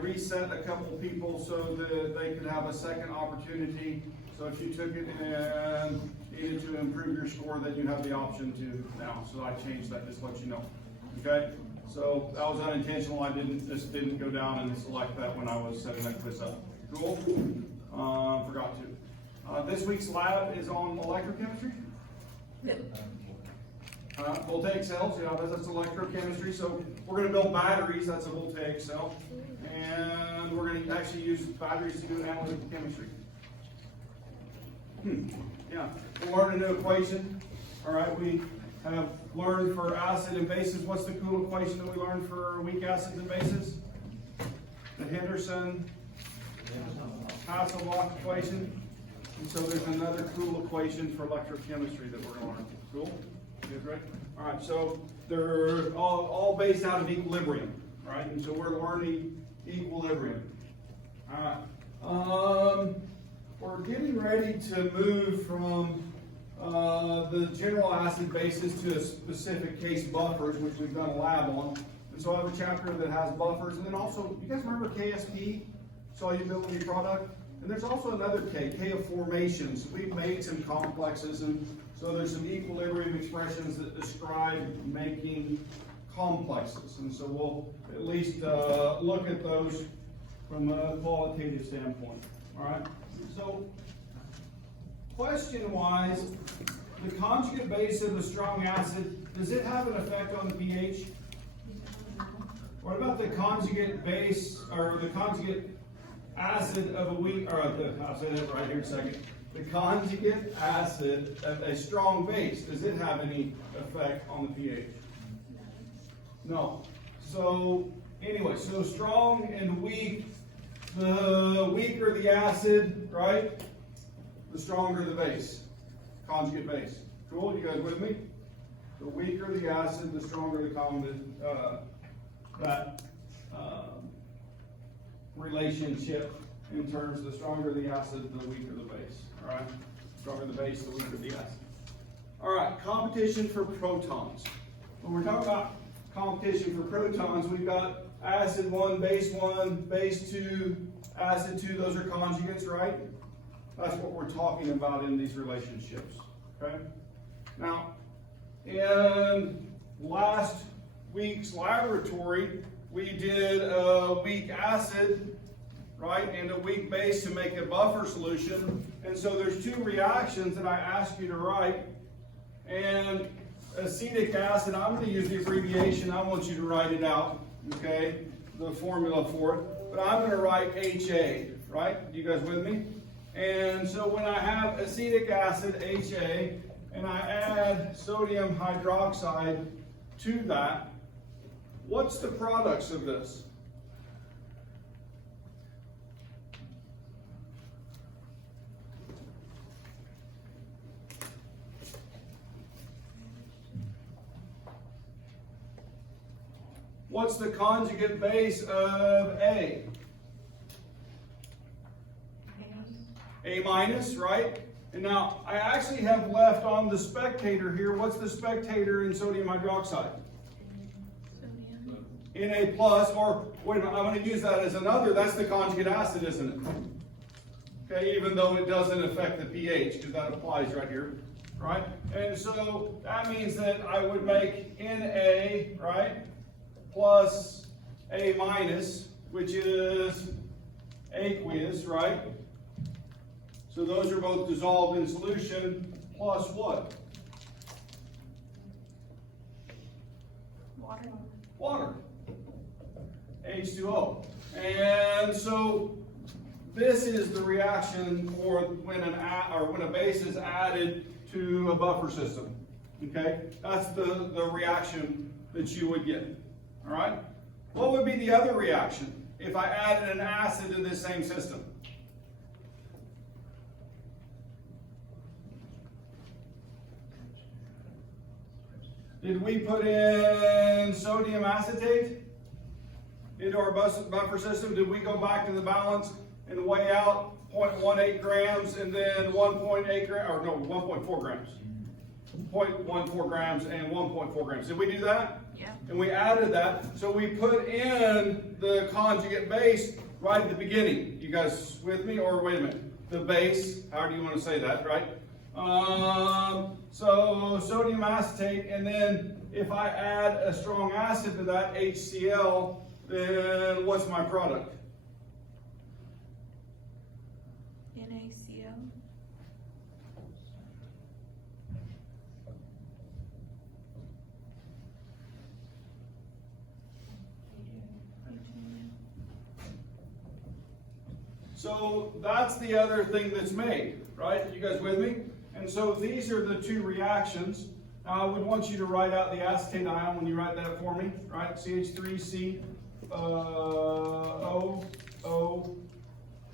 Reset a couple people so that they could have a second opportunity. So if you took it and needed to improve your score, then you have the option to now. So I changed that, just to let you know. Okay? So that was unintentional. I just didn't go down and select that when I was setting that quiz up. Cool? Forgot to. This week's lab is on electrochemistry. Voltaic cells, yeah, that's electrochemistry. So we're going to build batteries. That's a voltaic cell. And we're going to actually use batteries to do analytical chemistry. Yeah, we'll learn a new equation. All right, we have learned for acid and bases. What's the cool equation that we learned for weak acids and bases? The Henderson-Hasselbalch equation. And so there's another cool equation for electrochemistry that we're going to learn. Cool? You guys ready? All right, so they're all based out of equilibrium, right? And so we're learning equilibrium. All right. We're getting ready to move from the general acid bases to a specific case buffers, which we've done a lab on. And so I have a chapter that has buffers. And then also, you guys remember KSP, solubility product? And there's also another K of formations. We've made some complexes, and so there's some equilibrium expressions that describe making complexes. And so we'll at least look at those from a qualitative standpoint. All right? So, question-wise, the conjugate base of the strong acid, does it have an effect on the pH? What about the conjugate base, or the conjugate acid of a weak, or I'll say that right here in a second. The conjugate acid of a strong base, does it have any effect on the pH? No. So, anyway, so strong and weak, the weaker the acid, right? The stronger the base, conjugate base. Cool, you guys with me? The weaker the acid, the stronger the relationship in terms of the stronger the acid, the weaker the base. All right? Stronger the base, the weaker the acid. All right, competition for protons. When we're talking about competition for protons, we've got acid 1, base 2, acid 2, those are conjugates, right? That's what we're talking about in these relationships, okay? Now, in last week's laboratory, we did a weak acid, right, and a weak base to make a buffer solution. And so there's two reactions that I asked you to write. And acetic acid, I'm going to use the abbreviation. I want you to write it out, okay, the formula for it. But I'm going to write HA, right? You guys with me? And so when I have acetic acid, HA, and I add sodium hydroxide to that, what's the products of this? What's the conjugate base of A? A minus, right? And now, I actually have left on the spectator here. What's the spectator in sodium hydroxide? Na plus, or wait a minute, I'm going to use that as another. That's the conjugate acid, isn't it? Okay, even though it doesn't affect the pH, because that applies right here, right? And so that means that I would make Na, right, plus A minus, which is aqueous, right? So those are both dissolved in solution, plus what? Water. Water. H2O. And so this is the reaction for when a base is added to a buffer system. Okay? That's the reaction that you would get. All right? What would be the other reaction if I added an acid to this same system? Did we put in sodium acetate into our buffer system? Did we go back to the balance and weigh out 0.18 grams and then 1.8 grams, or no, 1.4 grams? 0.14 grams and 1.4 grams. Did we do that? Yeah. And we added that, so we put in the conjugate base right at the beginning. You guys with me, or wait a minute? The base, how do you want to say that, right? So sodium acetate, and then if I add a strong acid to that, HCl, then what's my product? NaCl. So that's the other thing that's made, right? You guys with me? And so these are the two reactions. Now I would want you to write out the acetate ion when you write that for me, right? CH3C, O,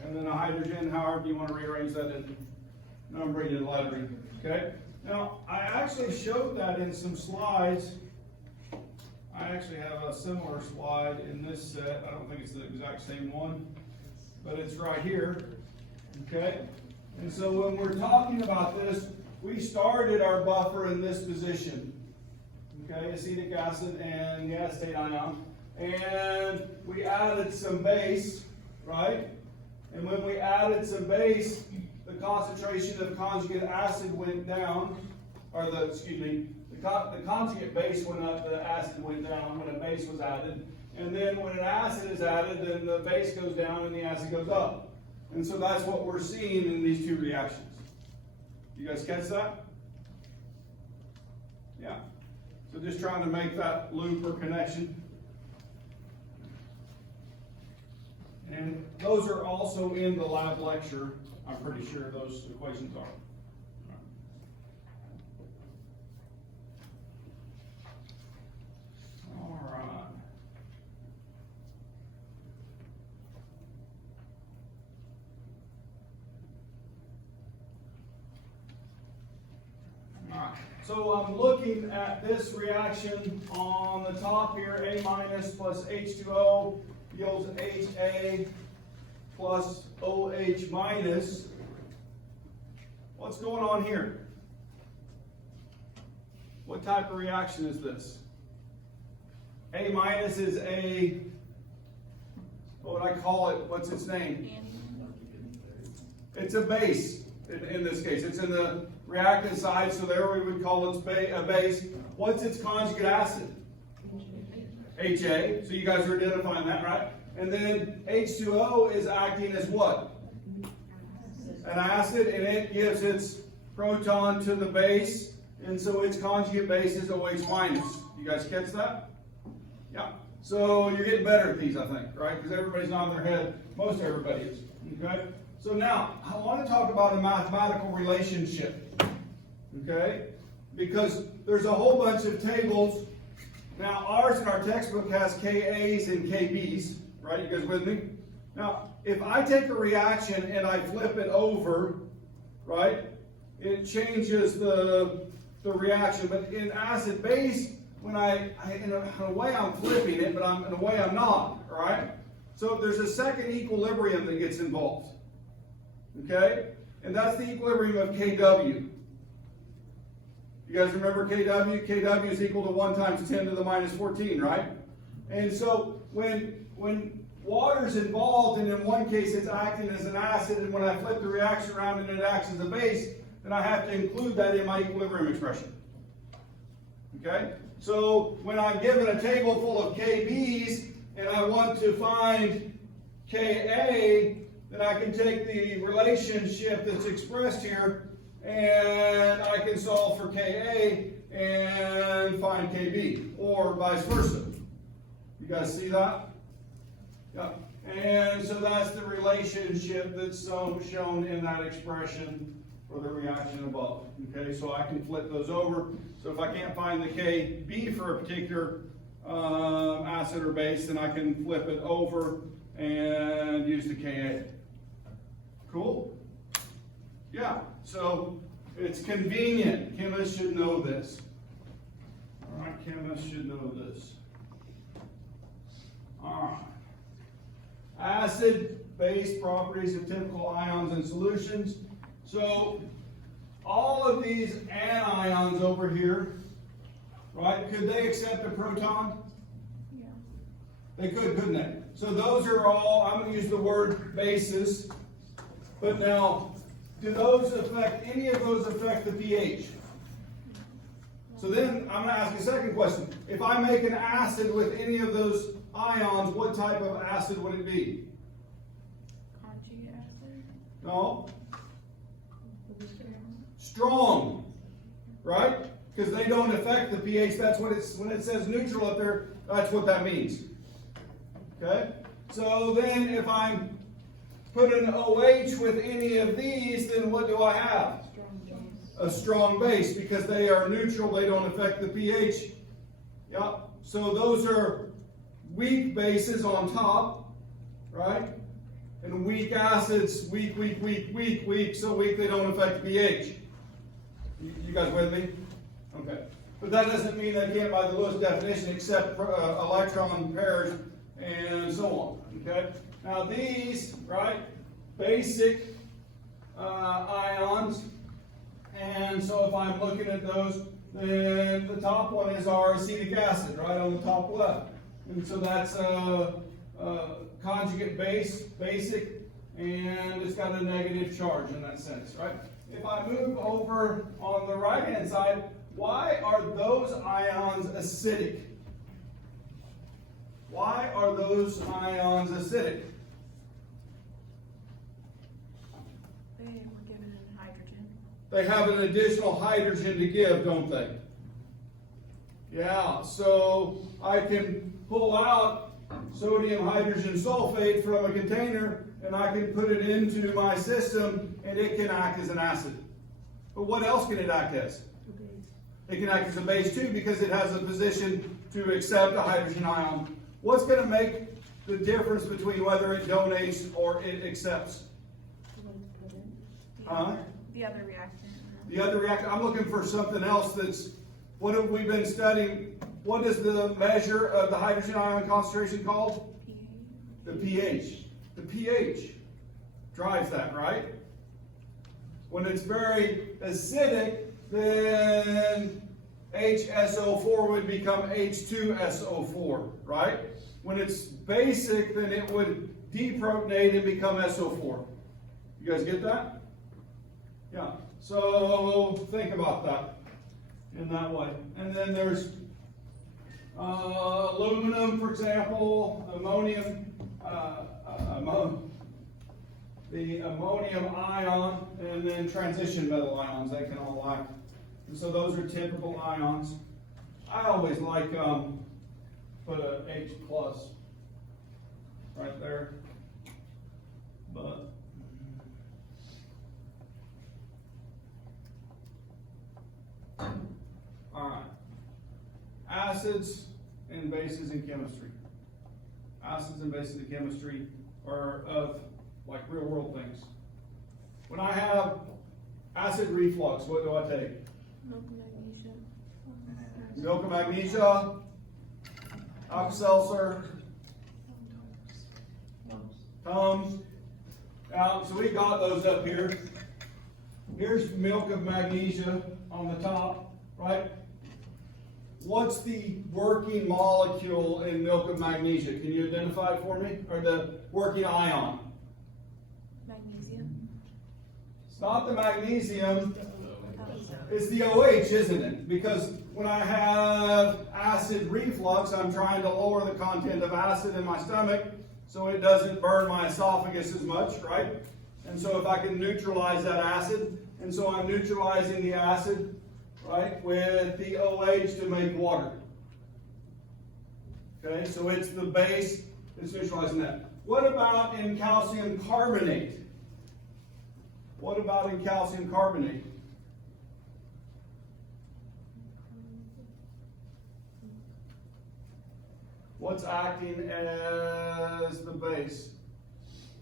and then a hydrogen, however you want to rearrange that in numbering and lettering, okay? Now, I actually showed that in some slides. I actually have a similar slide in this set. I don't think it's the exact same one, but it's right here, okay? And so when we're talking about this, we started our buffer in this position, okay? Acetic acid and the acetate ion. And we added some base, right? And when we added some base, the concentration of conjugate acid went down, or the conjugate base went up, the acid went down when a base was added. And then when an acid is added, then the base goes down and the acid goes up. And so that's what we're seeing in these two reactions. You guys catch that? Yeah. So just trying to make that loop or connection. And those are also in the lab lecture. I'm pretty sure those equations are. All right. So I'm looking at this reaction on the top here, A minus plus H2O yields HA plus OH minus. What's going on here? What type of reaction is this? A minus is a, what would I call it? What's its name? It's a base in this case. It's in the reactant side, so there we would call it a base. What's its conjugate acid? HA. So you guys are identifying that, right? And then H2O is acting as what? An acid, and it gives its proton to the base, and so its conjugate base is OH minus. You guys catch that? Yeah. So you're getting better at these, I think, right? Because everybody's nodding their head. Most everybody is. Okay? So now, I want to talk about a mathematical relationship. Okay? Because there's a whole bunch of tables. Now, ours in our textbook has KAs and KBs, right? You guys with me? Now, if I take a reaction and I flip it over, right, it changes the reaction. But in acid-base, when in a way I'm flipping it, but in a way I'm not, right? So there's a second equilibrium that gets involved. Okay? And that's the equilibrium of Kw. You guys remember Kw? Kw is equal to 1 times 10 to the minus 14, right? And so when water's involved, and in one case it's acting as an acid, and when I flip the reaction around and it acts as a base, then I have to include that in my equilibrium expression. Okay? So when I'm given a table full of KBs, and I want to find Ka, then I can take the relationship that's expressed here, and I can solve for Ka and find Kb, or vice versa. You guys see that? Yeah. And so that's the relationship that's shown in that expression for the reaction above. Okay, so I can flip those over. So if I can't find the Kb for a particular acid or base, then I can flip it over and use the Ka. Cool? Yeah, so it's convenient. Chemists should know this. All right, chemists should know this. All right. Acid-base properties of typical ions and solutions. So all of these anions over here right? Could they accept a proton? Yeah. They could, couldn't they? So those are all, I'm going to use the word bases, but now, do those affect, any of those affect the pH? So then, I'm going to ask you a second question. If I make an acid with any of those ions, what type of acid would it be? Conjugate acid. No? Strong, right? Because they don't affect the pH. That's what it's, when it says neutral up there, that's what that means. Okay? So then if I'm putting OH with any of these, then what do I have? A strong base, because they are neutral, they don't affect the pH. Yeah. So those are weak bases on top, right? And weak acids, weak, so weak they don't affect pH. You guys with me? Okay. But that doesn't mean they can't, by the Lewis definition, accept electron pairs and so on. Okay. Now these, right, basic ions, and so if I'm looking at those, then the top one is our acetic acid, right, on the top left. And so that's conjugate base, basic, and it's got a negative charge in that sense, right? If I move over on the right-hand side, why are those ions acidic? Why are those ions acidic? They were given in hydrogen. They have an additional hydrogen to give, don't they? Yeah, so I can pull out sodium hydrogen sulfate from a container and I can put it into my system and it can act as an acid. But what else can it act as? It can act as a base too, because it has a position to accept a hydrogen ion. What's going to make the difference between whether it donates or it accepts? The other reactant. The other reactant, I'm looking for something else that's, what have we been studying? What is the measure of the hydrogen ion concentration called? pH. The pH. The pH drives that, right? When it's very acidic, then HSO4 would become H2SO4, right? When it's basic, then it would deprotonate and become SO4. You guys get that? Yeah. So think about that in that way. And then there's aluminum, for example, ammonium, the ammonium ion, and then transition metal ions. They can all act. And so those are typical ions. I always like put a H plus right there, but all right. Acids and bases in chemistry. Acids and bases in chemistry are of like real world things. When I have acid reflux, what do I take? Milk and magnesia. Milk of magnesia, Alka-Seltzer, Tums. Now, so we got those up here. Here's milk of magnesia on the top, right? What's the working molecule in milk of magnesia? Can you identify it for me? Or the working ion? Magnesium. It's not the magnesium. It's the OH, isn't it? Because when I have acid reflux, I'm trying to lower the content of acid in my stomach so it doesn't burn my esophagus as much, right? And so if I can neutralize that acid, and so I'm neutralizing the acid, right, with the OH to make water. Okay, so it's the base that's neutralizing that. What about in calcium carbonate? What about in calcium carbonate? What's acting as the base?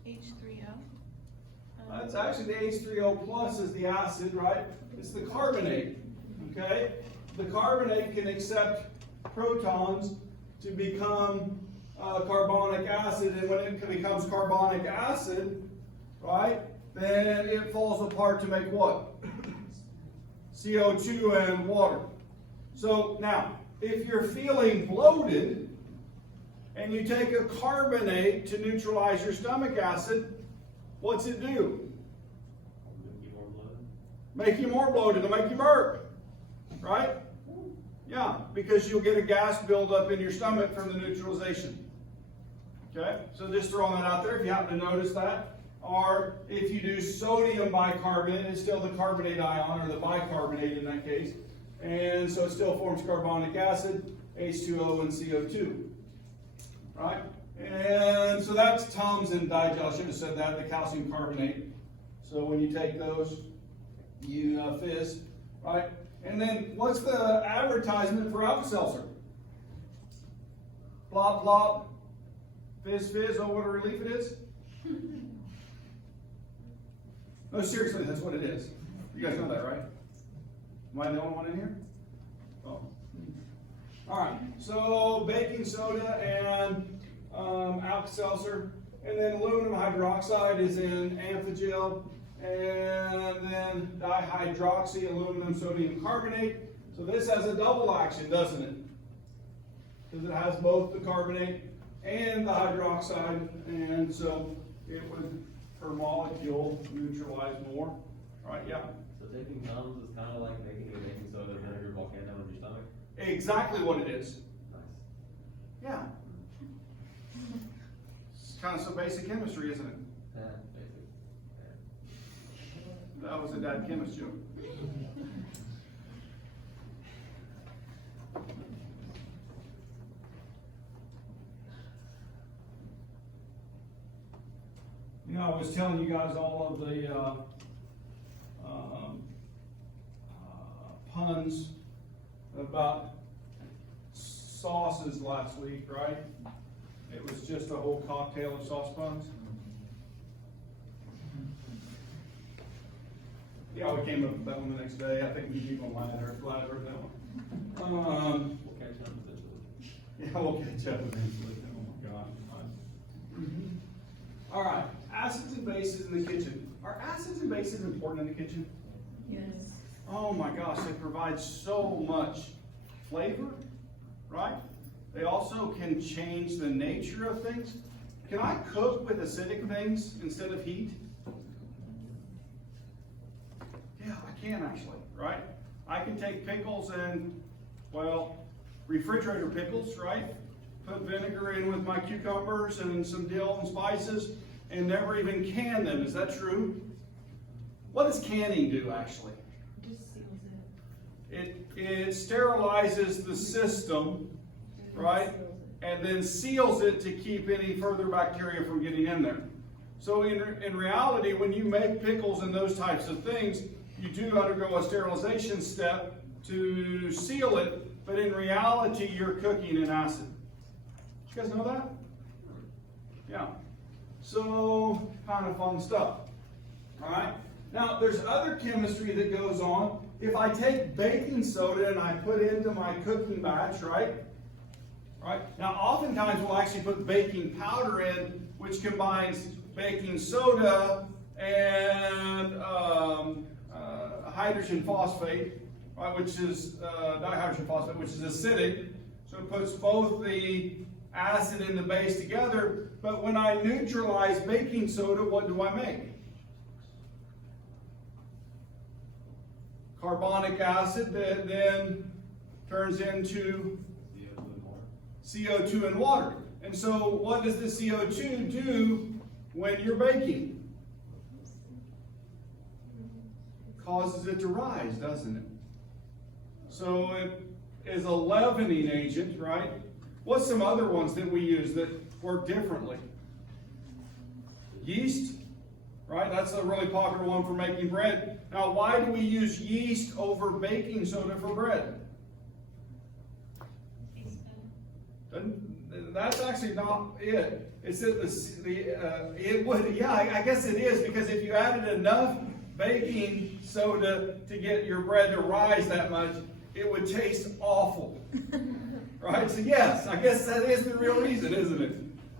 H3O. That's actually the H3O plus is the acid, right? It's the carbonate, okay? The carbonate can accept protons to become carbonic acid, and when it becomes carbonic acid, right, then it falls apart to make what? CO2 and water. So now, if you're feeling bloated and you take a carbonate to neutralize your stomach acid, what's it do? Make you more bloated. It'll make you burp, right? Yeah, because you'll get a gas buildup in your stomach from the neutralization. Okay, so just throwing that out there if you happen to notice that. Or if you do sodium bicarbonate, it's still the carbonate ion, or the bicarbonate in that case. And so it still forms carbonic acid, H2O and CO2. Right? And so that's Tums and Digel. I should have said that, the calcium carbonate. So when you take those, you fizz, right? And then what's the advertisement for Alka-Seltzer? Plop, plop, fizz, fizz, oh, what a relief it is? No, seriously, that's what it is. You guys know that, right? Am I the only one in here? Oh. All right, so baking soda and Alka-Seltzer, and then aluminum hydroxide is in Amphigel, and then dihydroxy aluminum sodium carbonate. So this has a double action, doesn't it? Because it has both the carbonate and the hydroxide, and so it would per molecule neutralize more. Right, yeah. So taking Tums is kind of like making a baking soda vinegar volcano in your stomach? Exactly what it is. Nice. Yeah. It's kind of some basic chemistry, isn't it? Yeah, basic. Yeah. That was a dad chemist joke. You know, I was telling you guys all of the puns about sauces last week, right? It was just a whole cocktail of sauce puns. Yeah, we came up with that one the next day. I think you people might have glad I heard that one. We'll catch up eventually. Yeah, we'll catch up eventually. Oh my God. All right, acids and bases in the kitchen. Are acids and bases important in the kitchen? Yes. Oh my gosh, they provide so much flavor, right? They also can change the nature of things. Can I cook with acidic things instead of heat? Yeah, I can actually, right? I can take pickles and, well, refrigerator pickles, right? Put vinegar in with my cucumbers and some dill and spices and never even can them. Is that true? What does canning do actually? Just seals It sterilizes the system, right? And then seals it to keep any further bacteria from getting in there. So in reality, when you make pickles and those types of things, you do undergo a sterilization step to seal it, but in reality, you're cooking in acid. You guys know that? Yeah. So, kind of fun stuff. All right? Now, there's other chemistry that goes on. If I take baking soda and I put it into my cooking batch, right? Right? Now, oftentimes we'll actually put baking powder in, which combines baking soda and hydrogen phosphate, right, which is dihydrogen phosphate, which is acidic. So it puts both the acid and the base together. But when I neutralize baking soda, what do I make? Carbonic acid that then turns into CO2 and water. And so what does the CO2 do when you're baking? Causes it to rise, doesn't it? So it is a leavening agent, right? What's some other ones that we use that work differently? Yeast, right? That's a really popular one for making bread. Now, why do we use yeast over baking soda for bread? That's actually not it. It's that it would, yeah, I guess it is, because if you added enough baking soda to get your bread to rise that much, it would taste awful. Right? So yes, I guess that is the real reason, isn't it?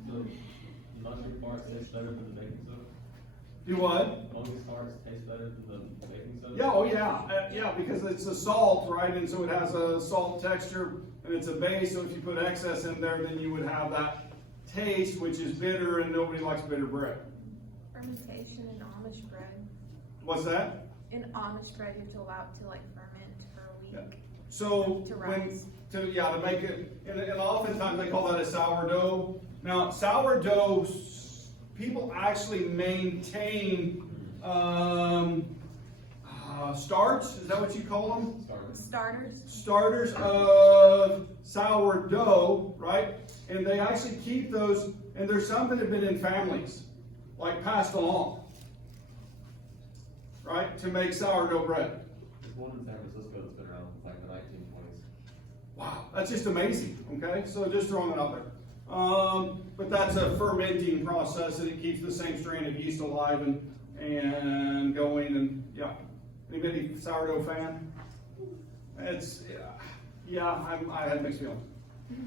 So, mustard parts taste better than the baking soda? Do what? Among the starts taste better than the baking soda? Yeah, oh yeah, yeah, because it's a salt, right, and so it has a salt texture, and it's a base, so if you put excess in there, then you would have that taste, which is bitter, and nobody likes bitter bread. Fermentation in Amish bread. What's that? In Amish bread, you have to allow it to like ferment for a week. Yeah. So, To when, rise. to make it, and oftentimes they call that a sourdough. Now, sourdough, people actually maintain, starch, is that what you call them? Starters. Starters of sourdough, right? And they actually keep those, and there's some that have been in families, like passed along, right, to make sourdough bread. There's one in San Francisco that's been around since like the 1920s. Wow, that's just amazing, okay? So just throwing it out there. But that's a fermenting process, and it keeps the same strain of yeast alive and going, and yeah. Anybody sourdough fan? It's, I had mixed feelings.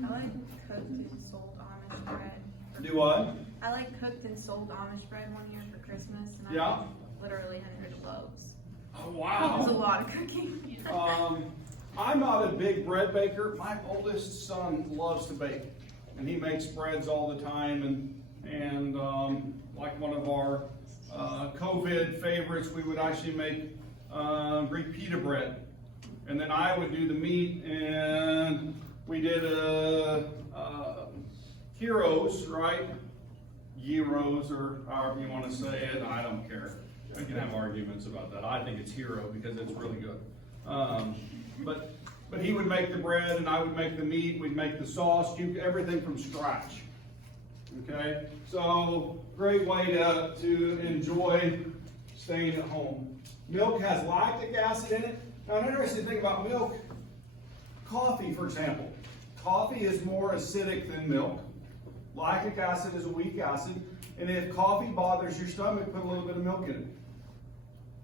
I like cooked and sold Amish bread. Do what? I like cooked and sold Amish bread one year for Christmas, and I Yeah. made literally 100 loaves. Oh, It was a wow. lot of cooking. I'm not a big bread baker. My oldest son loves to bake, and he makes breads all the time. And like one of our COVID favorites, we would actually make Greek pita bread, and then I would do the meat. And we did heroes, right? Gyros, or however you want to say it. I don't care. We can have arguments about that. I think it's hero because it's really good. But he would make the bread, and I would make the meat. We'd make the sauce. Everything from scratch. Okay, so great way to enjoy staying at home. Milk has lactic acid in it. Now, an interesting thing about milk, coffee, for example. Coffee is more acidic than milk. Lactic acid is a weak acid. And if coffee bothers your stomach, put a little bit of milk in it.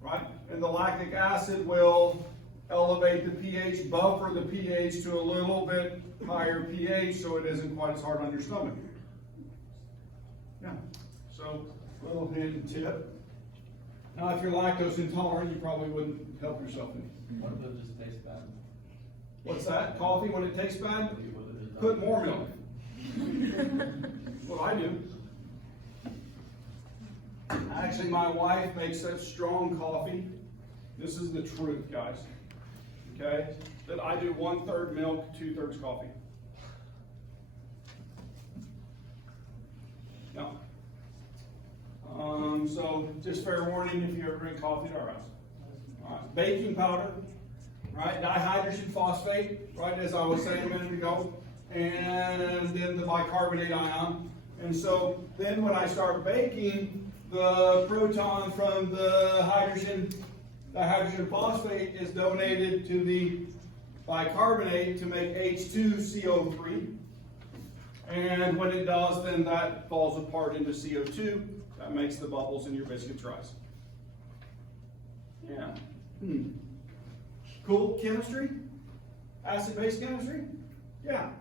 Right? And the lactic acid will elevate the pH, buffer the pH to a little bit higher pH so it isn't quite as hard on your stomach. Yeah. So, little hint and tip. Now, if you're lactose intolerant, you probably wouldn't help yourself any. What if it just tastes bad? What's that? Coffee when it tastes bad? What if it just Put more milk. What I do. Actually, my wife makes such strong coffee. This is the truth, guys. Okay? That I do 1/3 milk, 2/3 coffee. No. So just fair warning if you ever drink coffee at our house. All right. Baking powder, right? Dihydrogen phosphate, right? As I was saying a minute ago, and then the bicarbonate ion. And so then when I start baking, the proton from the hydrogen phosphate is donated to the bicarbonate to make H2CO3. And when it does, then that falls apart into CO2. That makes the bubbles in your biscuits rise. Yeah. Cool chemistry? Acid-base chemistry? Yeah.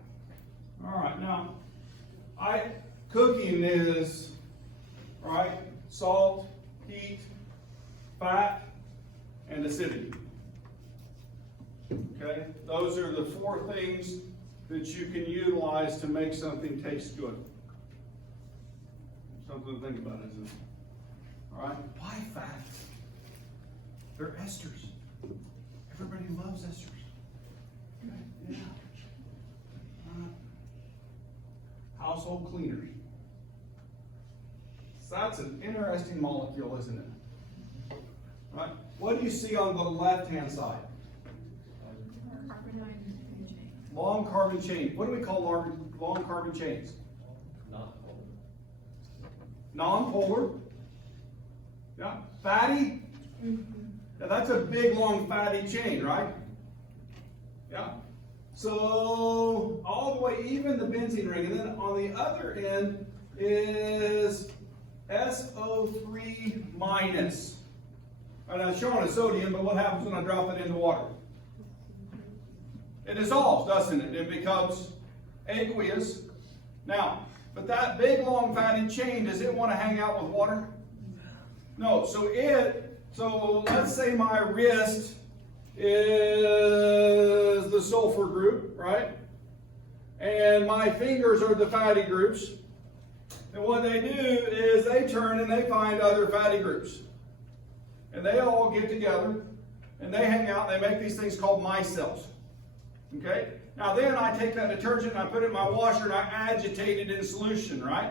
All right. Now, cooking is, right, salt, heat, fat, and acidity. Okay? Those are the 4 things that you can utilize to make something taste good. Something to think about, isn't it? All right? Why fat? They're esters. Everybody loves esters. Okay? Yeah. Household cleaners. So that's an interesting molecule, isn't it? Right? What do you see on the left-hand side? Carbon chain. Long carbon chain. What do we call long carbon chains? Non-polar. Yeah. Fatty. Now that's a big, long, fatty chain, right? Yeah. So all the way, even the benzene ring, and then on the other end is SO3 minus. Right, now it's showing a sodium, but what happens when I drop it into water? It dissolves, doesn't it? It becomes aqueous. Now, but that big, long, fatty chain, does it want to hang out with water? No, so let's say my wrist is the sulfur group, right? And my fingers are the fatty groups. And what they do is they turn and they find other fatty groups. And they all get together and they hang out and they make these things called micelles. Okay? Now then I take that detergent and I put it in my washer and I agitate it in solution, right?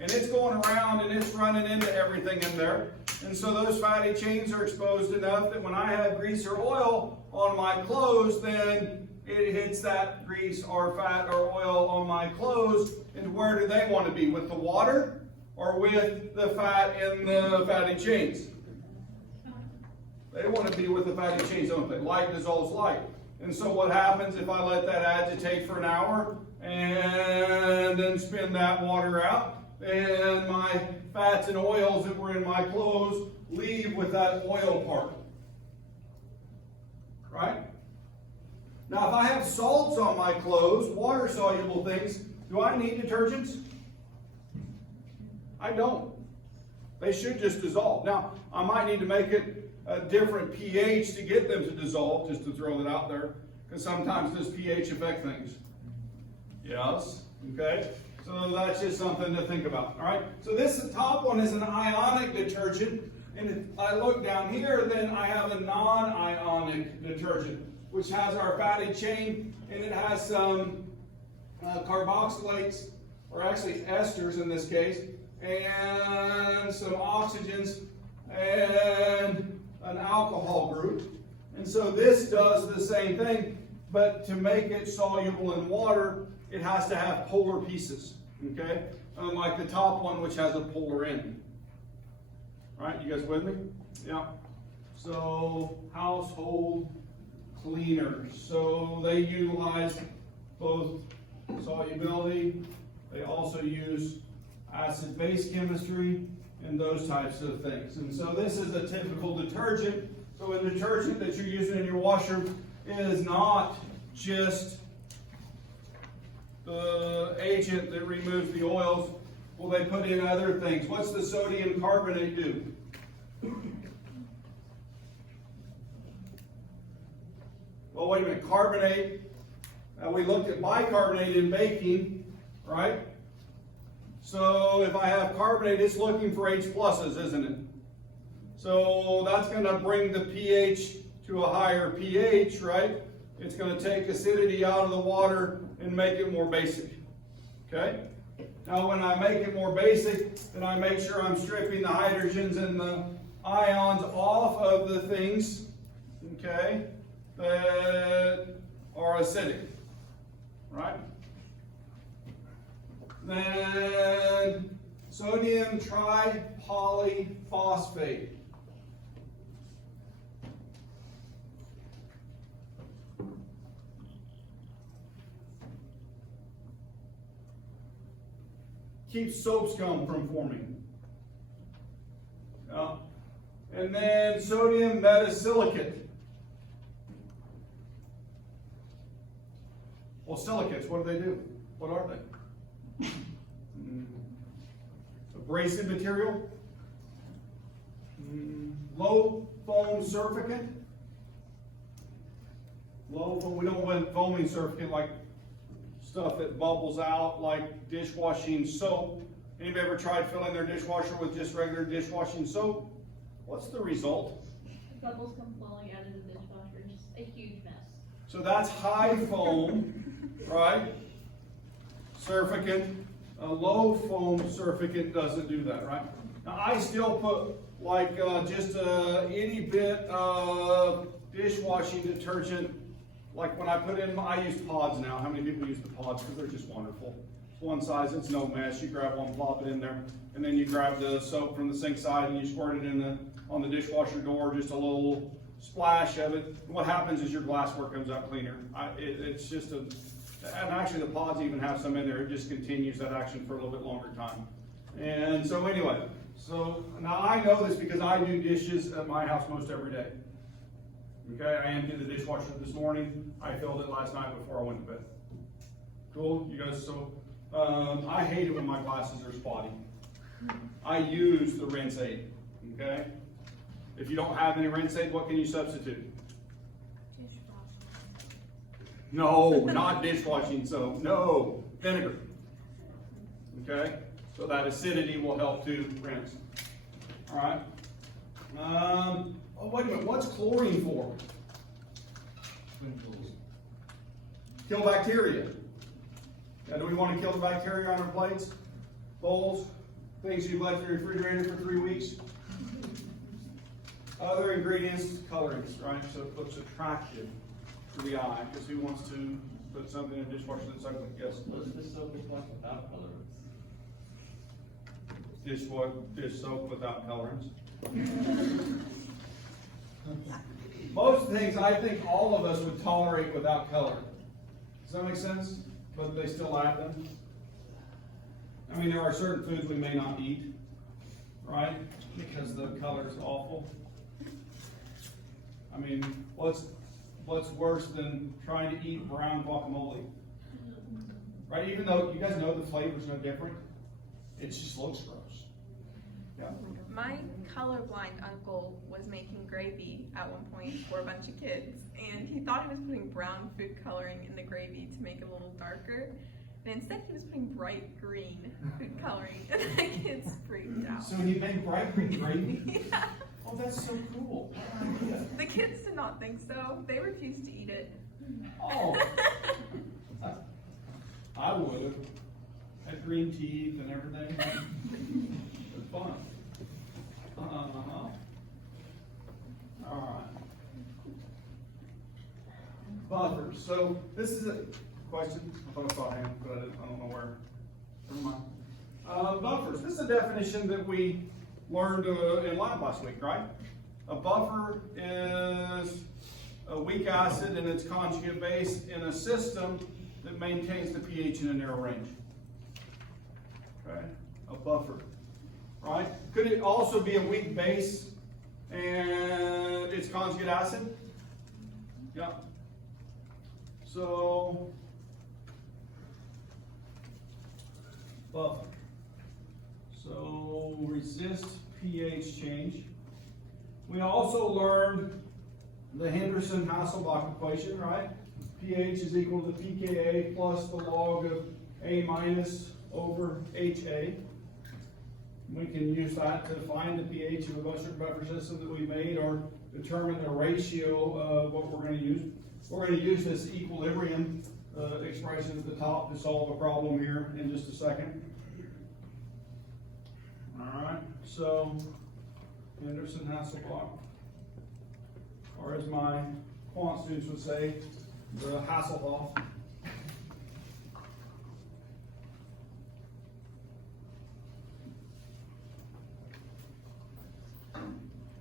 And it's going around and it's running into everything in there. And so those fatty chains are exposed enough that when I have grease or oil on my clothes, then it hits that grease or fat or oil on my clothes. And where do they want to be? With the water or with the fat in the fatty chains? They want to be with the fatty chains, don't they? Light dissolves light. And so what happens if I let that agitate for an hour and then spin that water out? And my fats and oils that were in my clothes leave with that oil part. Right? Now if I have salts on my clothes, water-soluble things, do I need detergents? I don't. They should just dissolve. Now, I might need to make it a different pH to get them to dissolve, just to throw that out there, because sometimes does pH affect things? Yes. Okay? So that's just something to think about. All right? So this top one is an ionic detergent, and if I look down here, then I have a non-ionic detergent, which has our fatty chain, and it has some carboxylates, or actually esters in this case, and some oxygens, and an alcohol group. And so this does the same thing, but to make it soluble in water, it has to have polar pieces, okay? Unlike the top one, which has a polar end. All right, you guys with me? Yeah. So, household cleaners. So they utilize both solubility, they also use acid-base chemistry, and those types of things. And so this is a typical detergent. So a detergent that you're using in your washer is not just the agent that removes the oils. Well, they put in other things. What's the sodium carbonate do? Well, wait a minute. Carbonate. We looked at bicarbonate in baking, right? So if I have carbonate, it's looking for H pluses, isn't it? So that's going to bring the pH to a higher pH, right? It's going to take acidity out of the water and make it more basic. Okay? Now when I make it more basic, then I make sure I'm stripping the hydrogens and the ions off of the things, okay, that are acidic. Right? Then sodium tripolyphosphate. Keeps soap scum from forming. And then sodium metasilicate. Well, silicates, what do they do? What are they? Abrasive material. Low foam surfactant. Low foam, we don't want foaming surfactant like stuff that bubbles out like dishwashing soap. Anybody ever tried filling their dishwasher with just regular dishwashing soap? What's the result? Bubbles come flowing out of the dishwasher. It's a huge mess. So that's high foam, right? Surfactant. A low foam surfactant doesn't do that, right? Now I still put like just any bit of dishwashing detergent. Like when I put in, I use pods now. How many people use the pods? Because they're just wonderful. It's one size, it's no mess. You grab one, plop it in there, and then you grab the soap from the sink side and you squirt it in on the dishwasher door, just a little splash of it. And what happens is your glassware comes out cleaner. It's just and actually the pods even have some in there. It just continues that action for a little bit longer time. And so anyway, so now I know this because I do dishes at my house most every day. Okay, I emptied the dishwasher this morning. I filled it last night before I went to bed. Cool, you guys, so I hate it when my glasses are spotty. I use the rinse aid, okay? If you don't have any rinse aid, what can you substitute? Dishwasher. No, not dishwashing soap, no, vinegar. Okay, so that acidity will help to rinse. All right. Oh, wait a minute, what's chlorine for? Kill bacteria. Now, do we want to kill the bacteria on our plates, bowls, things you've left in your refrigerator for 3 weeks? Other ingredients, colorings, right? So it looks attractive to the eye, because who wants to put something in a dishwasher that's ugly? Yes. What is this soap dish wash without colorants? Dish soap without colorants. Most things I think all of us would tolerate without color. Does that make sense? But they still add them. I mean, there are certain foods we may not eat, right? Because the color is awful. I mean, what's worse than trying to eat brown guacamole? Right? Even though you guys know the flavor's no different, it just looks gross. Yeah. My colorblind uncle was making gravy at one point for a bunch of kids, and he thought he was putting brown food coloring in the gravy to make it a little darker, and instead he was putting bright green food coloring, and the kids freaked out. So he made bright green gravy? Yeah. Oh, that's so cool. What an idea. The kids did not think so. They refused to eat it. Oh. I would have. Had green teeth and everything. It's fun. Alright. Buffers. So this is a question. I thought I saw a hand, but I don't know where. Never mind. Buffers. This is a definition that we learned in lab last week, right? A buffer is a weak acid and its conjugate base in a system that maintains the pH in a narrow range. Okay, a buffer, right? Could it also be a weak base and its conjugate acid? Yeah. So, buffer. So, resist pH change. We also learned the Henderson-Hasselbalch equation, right? pH is equal to pKa plus the log of A minus over HA. We can use that to find the pH of a buffer system that we made or determine the ratio of what we're going to use. We're going to use this equilibrium expression at the top to solve a problem here in just a second. All right, so Henderson-Hasselbalch, or as my quant students would say, the Hasselhoff.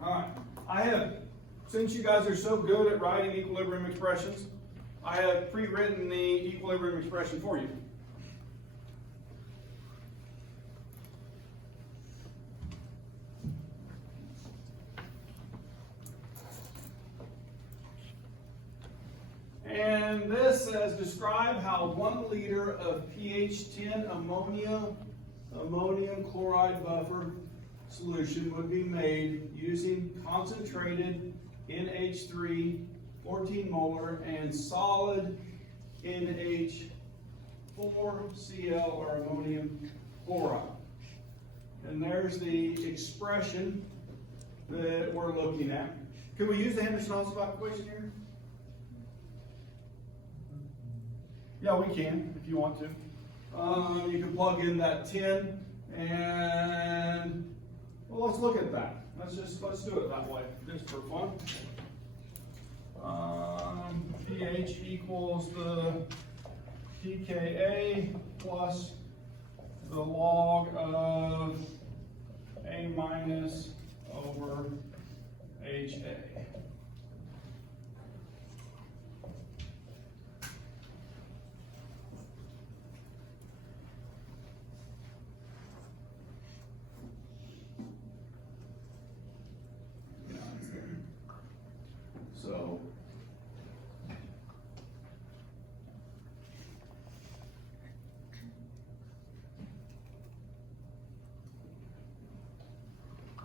All right, I have, since you guys are so good at writing equilibrium expressions, I have pre-written the equilibrium expression for you. And this says, describe how 1 liter of pH 10 ammonium chloride buffer solution would be made using concentrated NH3 14 molar and solid NH4Cl or ammonium chloride. And there's the expression that we're looking at. Could we use the Henderson-Hasselbalch equation here? Yeah, we can, if you want to. You can plug in that 10 and, well, let's look at that. Let's do it that way, just for fun. pH equals the pKa plus the log of A minus over HA. So,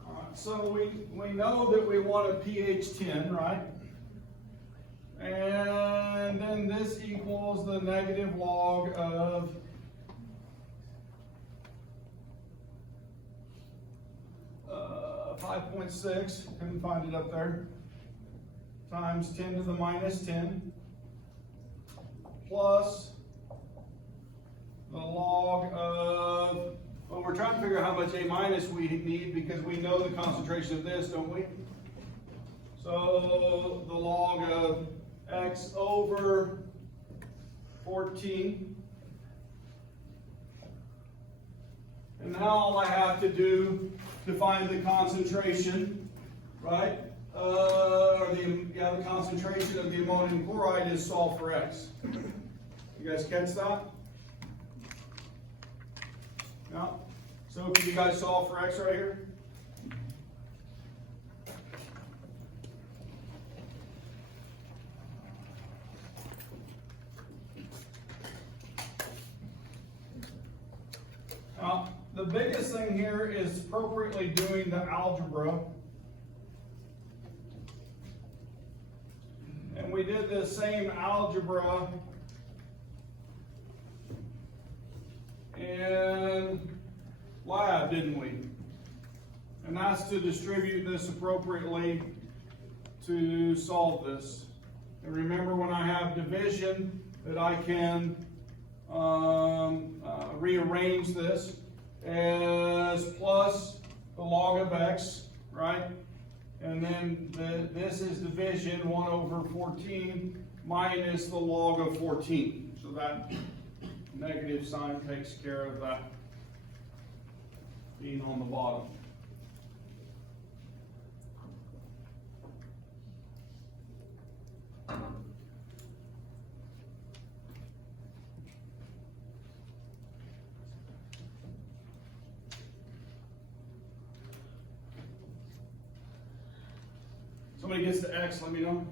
all right. so we know that we want a pH 10, right? And then this equals the negative log of uh, 5.6, couldn't find it up there, times 10 to the minus 10, plus the log of, well, we're trying to figure out how much A minus we need because we know the concentration of this, don't we? So the log of X over 14. And now all I have to do to find the concentration, right? The concentration of the ammonium chloride is solve for X. You guys catch that? No? So can you guys solve for X right here? Now, the biggest thing here is appropriately doing the algebra. And we did the same algebra in lab, didn't we? And that's to distribute this appropriately to solve this. And remember, when I have division, that I can rearrange this as plus the log of X, right? And then this is division, 1 over 14 minus the log of 14. So that negative sign takes care of that being on the bottom. Somebody gets to X, let me know.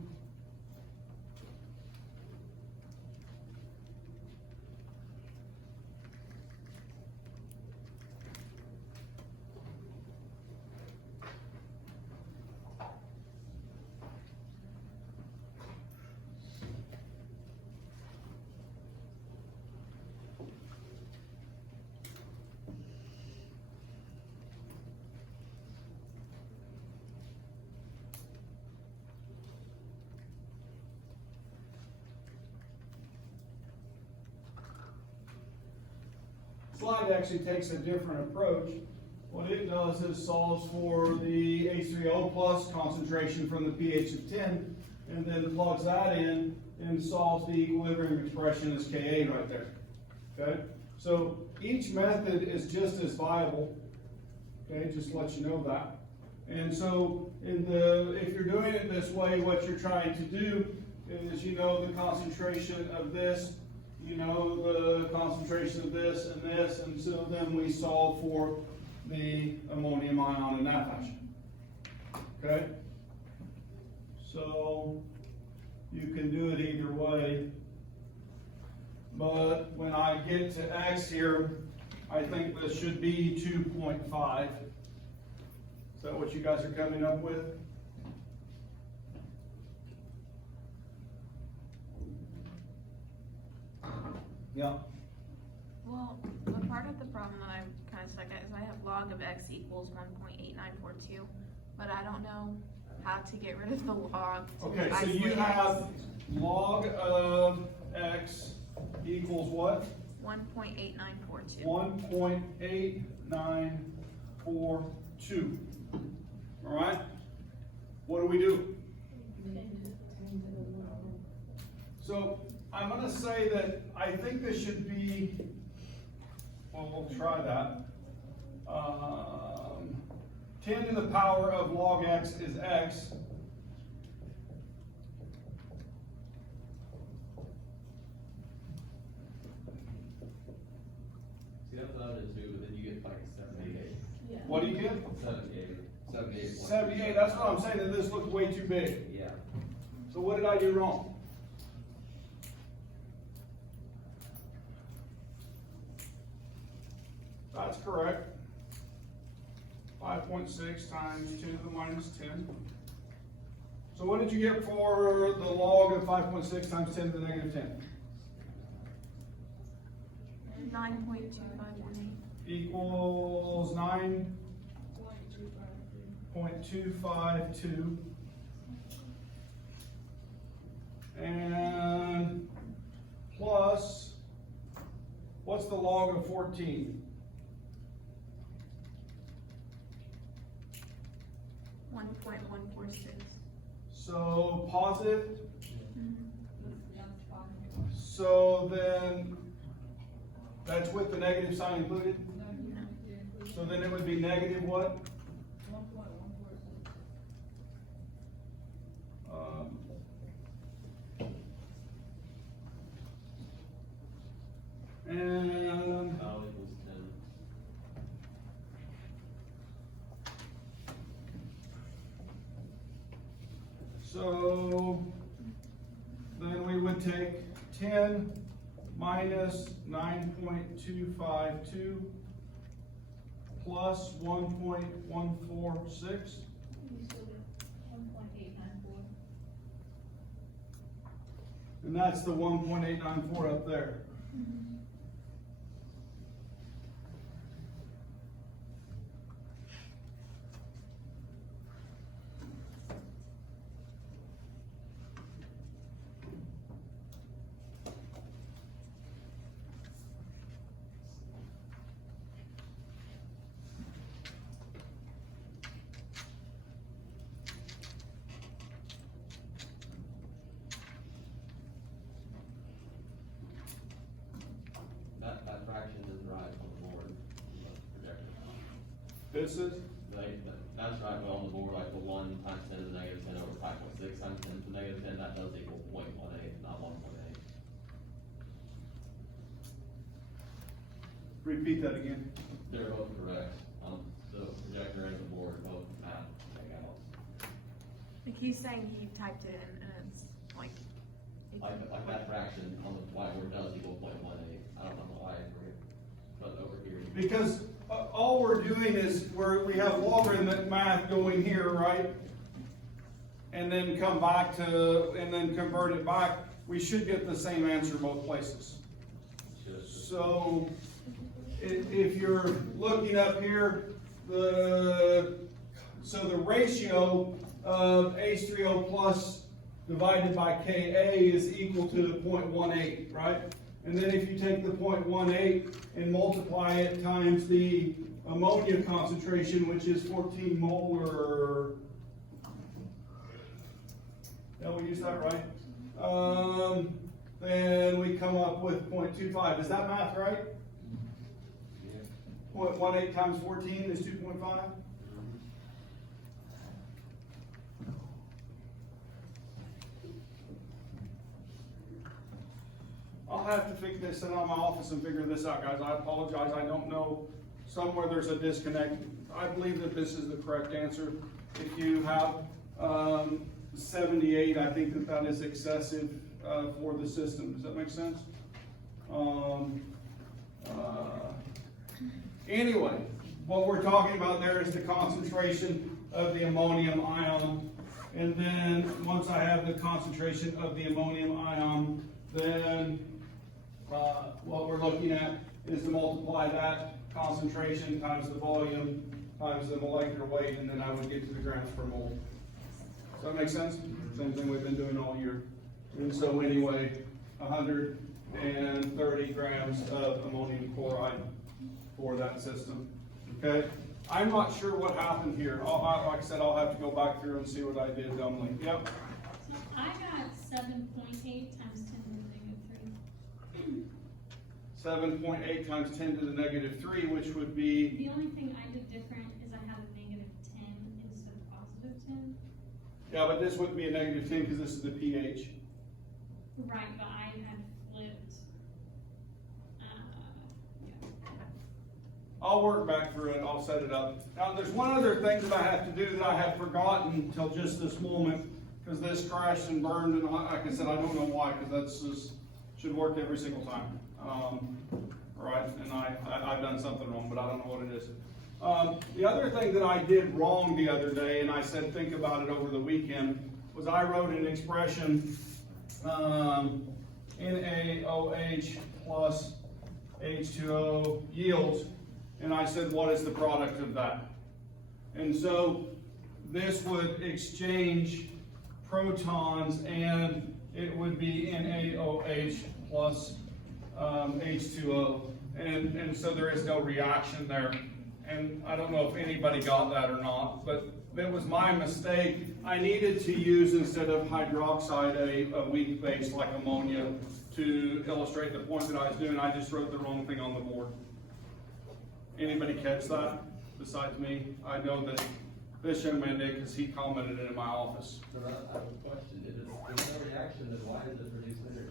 Slide actually takes a different approach. What it does is solves for the H3O plus concentration from the pH of 10, and then plugs that in and solves the equilibrium expression as Ka right there. Okay? So each method is just as viable. Okay, just to let you know that. And so if you're doing it this way, what you're trying to do is you know the concentration of this, you know the concentration of this, and so then we solve for the ammonium ion in that fashion. Okay? So you can do it either way. But when I get to X here, I think this should be 2.5. Is that what you guys are coming up with? Yeah. Well, the part of the problem that I'm kind of stuck at is I have log of X equals 1.8942, but I don't know how to get rid of the log. Okay, so you have log of X equals what? 1.8942. 1.8942. All right? What do we do? So I'm going to say that I think this should be, well, we'll try that. 10 to the power of log X is X. See, that's what I did too, but then you get like 78. Yeah. What do you get? 78. 78. 78. That's what I'm saying, that this looks way too big. Yeah. So what did I do wrong? That's correct. 5.6 times 10 to the minus 10. So what did you get for the log of 5.6 times 10 to the negative 10? 9.251. Equals 9.252. And plus, what's the log of 14? 1.146. So positive. So then, that's with the negative sign included? So then it would be negative what? And Value equals 10. so then we would take 10 minus 9.252 plus 1.146. You still get 1.894. And that's the 1.894 up there. That fraction is right on the board, the projector. This is, That's right, well, on the board, like the 1 times 10 to the negative 10 over 5.6 times 10 to the negative 10, that does equal 0.18, not 1.8. repeat that again. They're both correct, the projector and the board, both math check out. Like he's saying he typed it in and it's like. Like that fraction on the whiteboard does equal 0.18. I don't know why we're, but over here. Because all we're doing is we have logarithmic math going here, right? And then come back to, and then convert it back. We should get the same answer both places. So if you're looking up here, the ratio of H3O plus divided by Ka is equal to 0.18, right? And then if you take the 0.18 and multiply it times the ammonia concentration, which is 14 molar, yeah, we use that right? Then we come up with 0.25. Is that math right? Yeah. 0.18 times 14 is 2.5? I'll have to figure this in my office and figure this out, guys. I apologize, I don't know. Somewhere there's a disconnect. I believe that this is the correct answer. If you have 78, I think that is excessive for the system. Does that make sense? Anyway, what we're talking about there is the concentration of the ammonium ion. And then once I have the concentration of the ammonium ion, then what we're looking at is to multiply that concentration times the volume times the molecular weight, and then I would get to the grams per mole. Does that make sense? Same thing we've been doing all year. And so anyway, 130 grams of ammonium chloride for that system. Okay? I'm not sure what happened here. Like I said, I'll have to go back through and see what I did dumbly. Yep. I got 7.8 times 10 to the negative 3. 7.8 times 10 to the negative 3, which would be, The only thing I did different is I had a negative 10 instead of positive 10. yeah, but this wouldn't be a negative 10 because this is the pH. Right, but I had flipped. Yeah. I'll work back through it, I'll set it up. Now, there's one other thing that I have to do that I had forgotten until just this moment, because this crashed and burned, and like I said, I don't know why, because that's just, should work every single time. Right, and I've done something wrong, but I don't know what it is. The other thing that I did wrong the other day, and I said think about it over the weekend, was I wrote an expression, NaOH plus H2O yields, and I said what is the product of that? And so this would exchange protons, and it would be NaOH plus H2O, and so there is no reaction there. And I don't know if anybody got that or not, but that was my mistake. I needed to use, instead of hydroxide, a weak base like ammonia to illustrate the point that I was doing. I just wrote the wrong thing on the board. Anybody catch that besides me? I know that this young man did because he commented it in my office. So I have a question, if there's no reaction, then why does it produce energy?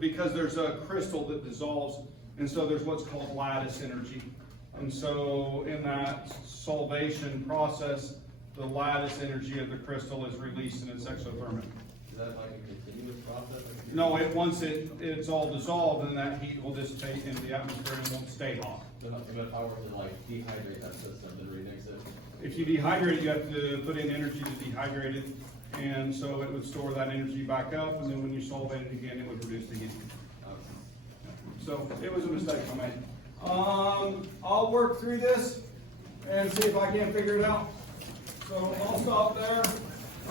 Because there's a crystal that dissolves, and so there's what's called lattice energy. And so in that solvation process, the lattice energy of the crystal is released in its exothermic. Is that like a continuous process? No, once it's all dissolved, then that heat will dissipate into the atmosphere and won't stay hot. But if I were to like dehydrate that system and remix it, If you dehydrate it, you have to put in energy to dehydrate it, and so it would store that energy back up, and then when you solvate it again, it would reduce the heat. So it was a mistake I made. I'll work through this and see if I can figure it out. So I'll stop there.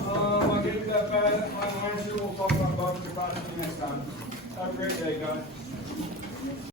I'll get that bad. I'm sure we'll talk about capacity next time. Have a great day, guys.